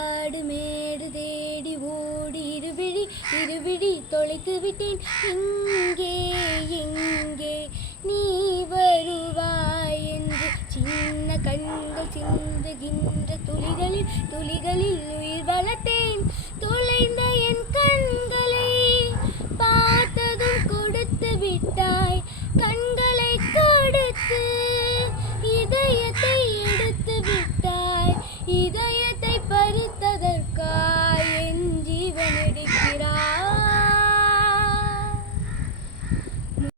காடு மேடு தேடி ஓடி இருவிழி தொலைத்து விட்டேன். எங்கே எங்கே நீ வருவாய் என்று சின்ன கண்கள் சிந்துகின்ற துளிகளில் உயிர் வளர்த்தேன்.